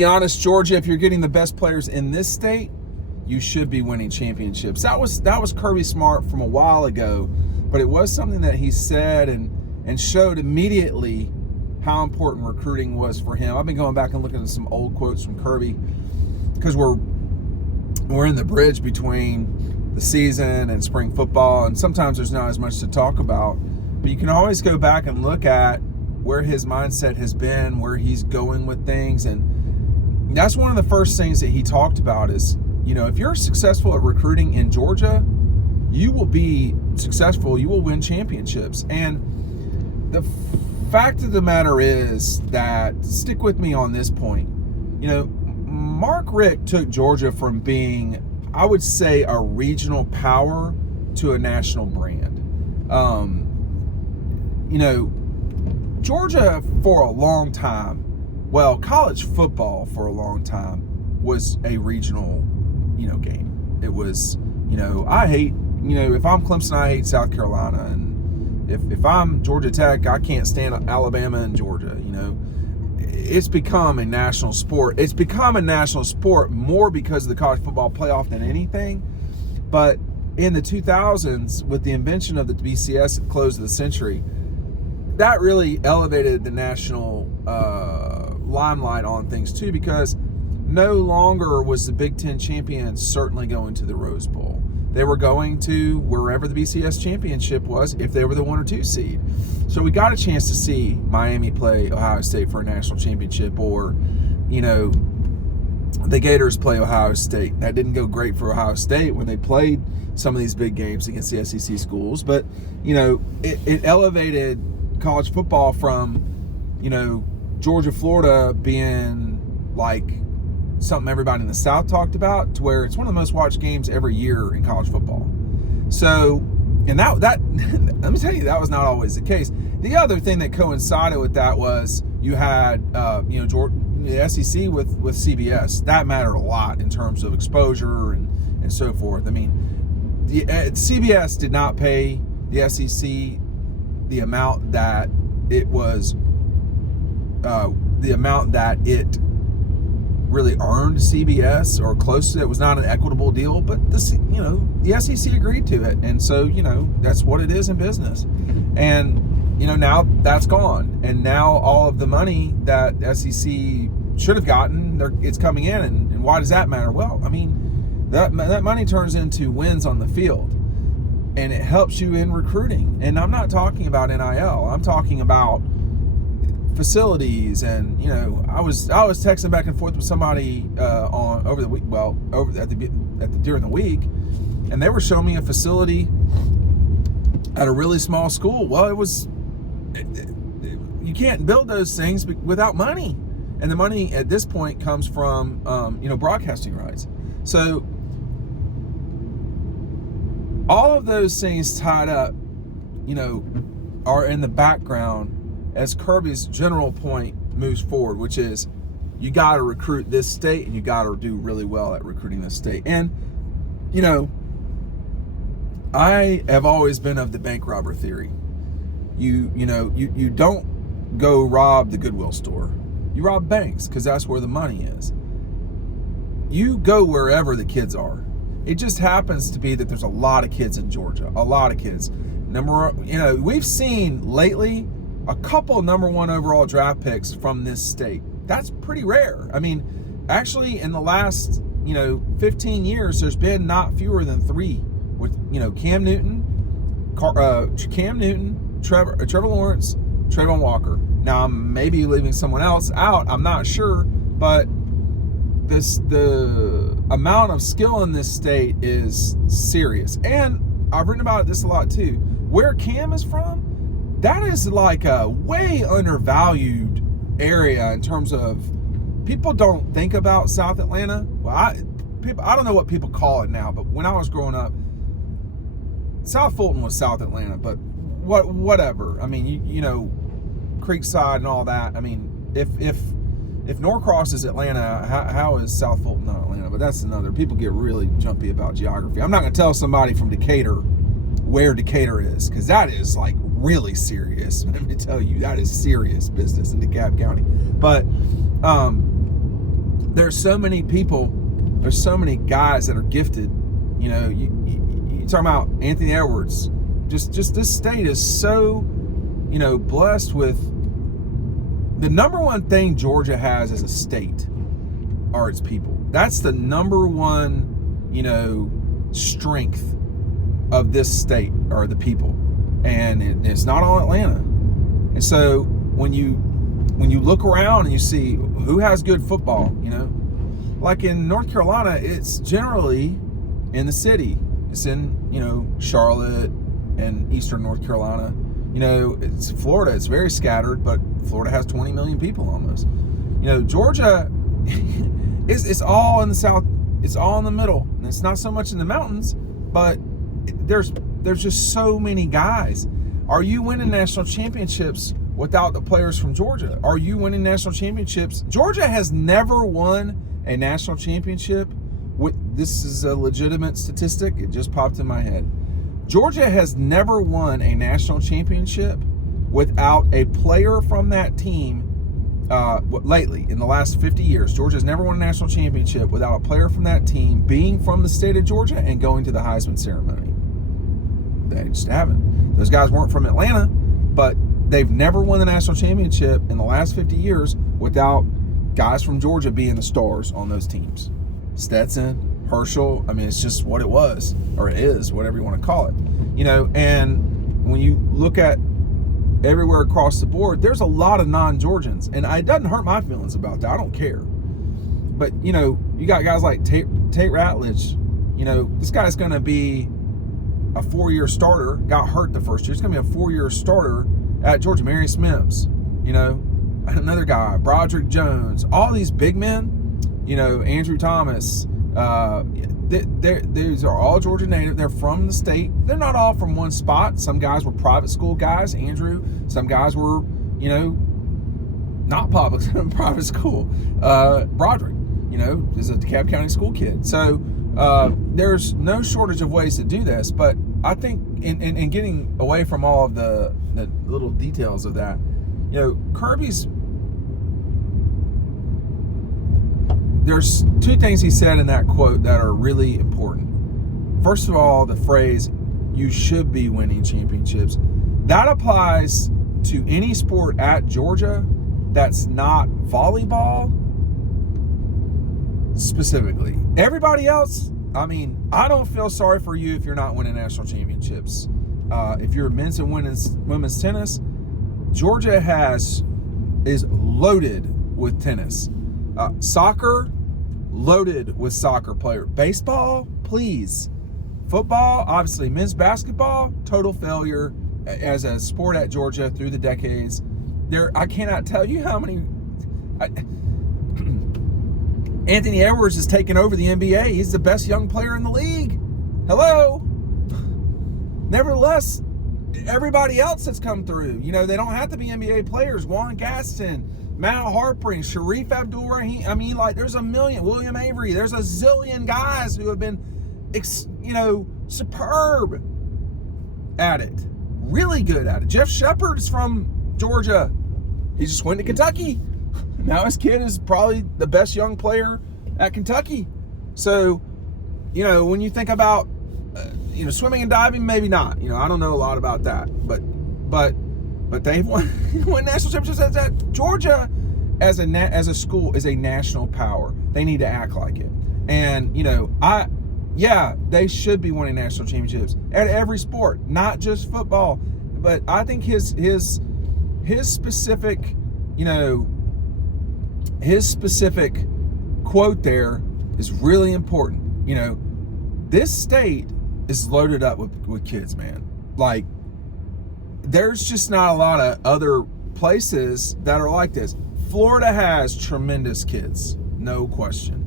be honest, Georgia, if you're getting the best players in this state, you should be winning championships. That was Kirby Smart from a while ago, but it was something that he said and showed immediately how important recruiting was for him. I've been going back and looking at some old quotes from Kirby because we're in the bridge between the season and spring football, and sometimes there's not as much to talk about, but you can always go back and look at where his mindset has been, where he's going with things. And that's one of the first things that he talked about is, if you're successful at recruiting in Georgia, you will be successful, you will win championships. And the fact of the matter is that, stick with me on this point, Mark Richt took Georgia from being, I would say, a regional power to a national brand. Georgia for a long time, college football for a long time was a regional, game. It was, I hate, if I'm Clemson, I hate South Carolina. And if I'm Georgia Tech, I can't stand Alabama and Georgia, It's become a national sport. It's become a national sport more because of the college football playoff than anything. But in the 2000s, with the invention of the BCS at the close of the century, that really elevated the national limelight on things too, because no longer was the Big Ten champions certainly going to the Rose Bowl. They were going to wherever the BCS championship was if they were the 1 or 2 seed. So we got a chance to see Miami play Ohio State for a national championship, or, the Gators play Ohio State. That didn't go great for Ohio State when they played some of these big games against the SEC schools. But, it elevated college football from, Georgia, Florida being like something everybody in the South talked about to where it's one of the most watched games every year in college football. So, and that let me tell you, that was not always the case. The other thing that coincided with that was you had, the SEC with CBS. That mattered a lot in terms of exposure and so forth. I mean, the CBS did not pay the SEC the amount that it was, the amount that it really earned CBS or close to it. It was not an equitable deal, but the SEC agreed to it. And so, that's what it is in business. And, now that's gone. And now all of the money that SEC should have gotten, it's coming in. And why does that matter? Well, I mean, that money turns into wins on the field, and it helps you in recruiting. And I'm not talking about NIL. I'm talking about facilities. And I was texting back and forth with somebody over the week, during the week, and they were showing me a facility at a really small school. Well, you can't build those things without money, and the money at this point comes from broadcasting rights. So all of those things tied up, are in the background as Kirby's general point moves forward, which is you got to recruit this state, and you got to do really well at recruiting this state. And, I have always been of the bank robber theory. You don't go rob the Goodwill store. You rob banks because that's where the money is. You go wherever the kids are. It just happens to be that there's a lot of kids in Georgia, a lot of kids. We've seen lately a couple number 1 overall draft picks from this state. That's pretty rare. I mean, actually in the last, 15 years, there's been not fewer than 3 with, Cam Newton, Trevor Lawrence, Trayvon Walker. Now, I'm maybe leaving someone else out. I'm not sure, but the amount of skill in this state is serious. And I've written about this a lot too. Where Cam is from, that is like a way undervalued area in terms of people don't think about South Atlanta. Well, I don't know what people call it now, but when I was growing up, South Fulton was South Atlanta, but whatever. I mean, Creekside and all that. I mean, if Norcross is Atlanta, how is South Fulton not Atlanta? But that's another. People get really jumpy about geography. I'm not going to tell somebody from Decatur where Decatur is, because that is like really serious. Let me tell you, that is serious business in DeKalb County. But there's so many people, there's so many guys that are gifted. You know, you talking about Anthony Edwards. Just this state is so, you know, blessed with the number one thing Georgia has as a state are its people. That's the number one, you know, strength of this state are the people. And it's not all Atlanta. And so when you look around and you see who has good football, you know, like in North Carolina, it's generally in the city. It's in, you know, Charlotte and Eastern North Carolina. You know, it's Florida. It's very scattered, but Florida has 20 million people almost. You know, Georgia it's all in the south. It's all in the middle. And it's not so much in the mountains, but there's just so many guys. Are you winning national championships without the players from Georgia? Are you winning national championships? Georgia has never won a national championship. This is a legitimate statistic. It just popped in my head. Georgia has never won a national championship without a player from that team. Lately, in the last 50 years, Georgia's never won a national championship without a player from that team being from the state of Georgia and going to the Heisman ceremony. They just haven't. Those guys weren't from Atlanta, but they've never won the national championship in the last 50 years without guys from Georgia being the stars on those teams. Stetson, Herschel, I mean, it's just what it was, or it is, whatever you want to call it. You know, and when you look at everywhere across the board, there's a lot of non-Georgians, and it doesn't hurt my feelings about that. I don't care. But, you know, you got guys like Tate Ratledge. You know, this guy's going to be a 4-year starter. Got hurt the first year. He's going to be a 4-year starter at Georgia. Marius Mims, you know, another guy, Broderick Jones, all these big men, you know, Andrew Thomas, these are all Georgia native. They're from the state. They're not all from one spot. Some guys were private school guys, Andrew. Some guys were, you know, not public, private school. Broderick, you know, is a DeKalb County school kid. So there's no shortage of ways to do this. But I think in getting away from all of the little details of that, you know, Kirby's, there's two things he said in that quote that are really important. First of all, the phrase, you should be winning championships. That applies to any sport at Georgia that's not volleyball specifically. Everybody else, I mean, I don't feel sorry for you if you're not winning national championships. If you're men's and women's tennis, Georgia is loaded with tennis. Soccer, loaded with soccer players. Baseball, please. Football, obviously. Men's basketball, total failure as a sport at Georgia through the decades. I cannot tell you how many. Anthony Edwards is taking over the NBA. He's the best young player in the league. Hello. Nevertheless, everybody else that's come through, you know, they don't have to be NBA players. Juan Gaston, Matt Harpring, Sharif Abdul-Rahim. I mean, like, there's a million. William Avery. There's a zillion guys who have been, you know, superb at it. Really good at it. Jeff Shepard's from Georgia. He just went to Kentucky. Now his kid is probably the best young player at Kentucky. So, you know, when you think about, you know, swimming and diving, maybe not. You know, I don't know a lot about that. But they've won national championships. At Georgia, as a school, is a national power. They need to act like it. And, you know, they should be winning national championships at every sport, not just football. But I think his specific, you know, his specific quote there is really important. You know, this state is loaded up with kids, man. Like, there's just not a lot of other places that are like this. Florida has tremendous kids, no question.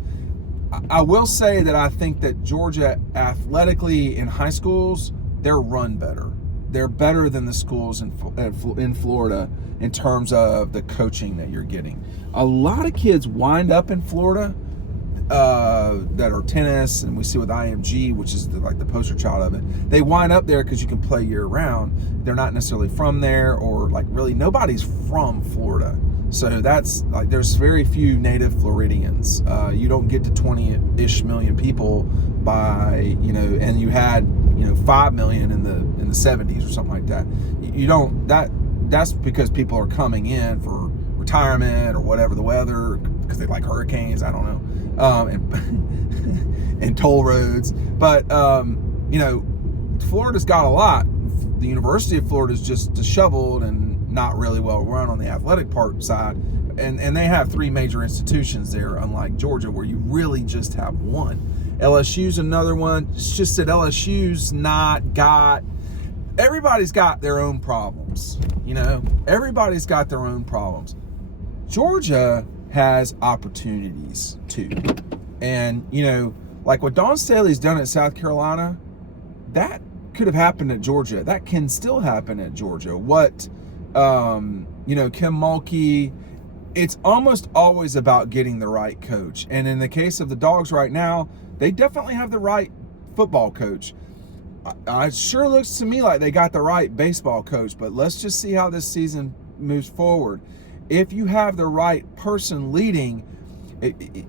I will say that I think that Georgia athletically in high schools, they're run better. They're better than the schools in Florida in terms of the coaching that you're getting. A lot of kids wind up in Florida that are tennis, and we see with IMG, which is like the poster child of it. They wind up there because you can play year round. They're not necessarily from there, or like really nobody's from Florida. So that's like, there's very few native Floridians. You don't get to 20-ish million people by, you know, and you had, you know, 5 million in the 70s or something like that. You don't, that's because people are coming in for retirement or whatever, the weather, because they like hurricanes, I don't know, and toll roads. But, you know, Florida's got a lot. The University of Florida's just disheveled and not really well run on the athletic part side. And they have 3 major institutions there, unlike Georgia, where you really just have one. LSU's another one. It's just that LSU's not got, everybody's got their own problems, you know? Everybody's got their own problems. Georgia has opportunities too. And, you know, like what Dawn Staley's done at South Carolina, that could have happened at Georgia. That can still happen at Georgia. What, you know, Kim Mulkey, it's almost always about getting the right coach. And in the case of the Dogs right now, they definitely have the right football coach. It sure looks to me like they got the right baseball coach, but let's just see how this season moves forward. If you have the right person leading,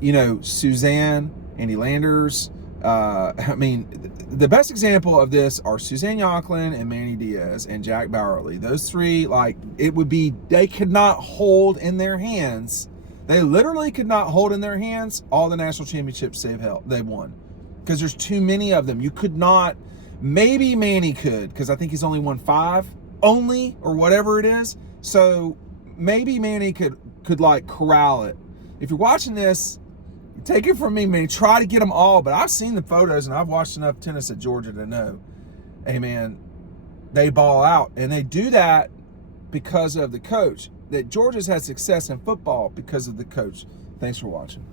you know, Suzanne, Andy Landers, I mean, the best example of this are Suzanne Youghlin and Manny Diaz and Jack Bowerly. Those 3, like, it would be, they could not hold in their hands. They literally could not hold in their hands all the national championships they've won, because there's too many of them. You could not. Maybe Manny could, because I think he's only won 5 only, or whatever it is. So maybe Manny could like corral it. If you're watching this, take it from me, man. Try to get them all, but I've seen the photos and I've watched enough tennis at Georgia to know, hey man, they ball out, and they do that because of the coach. That Georgia's had success in football because of the coach. Thanks for watching.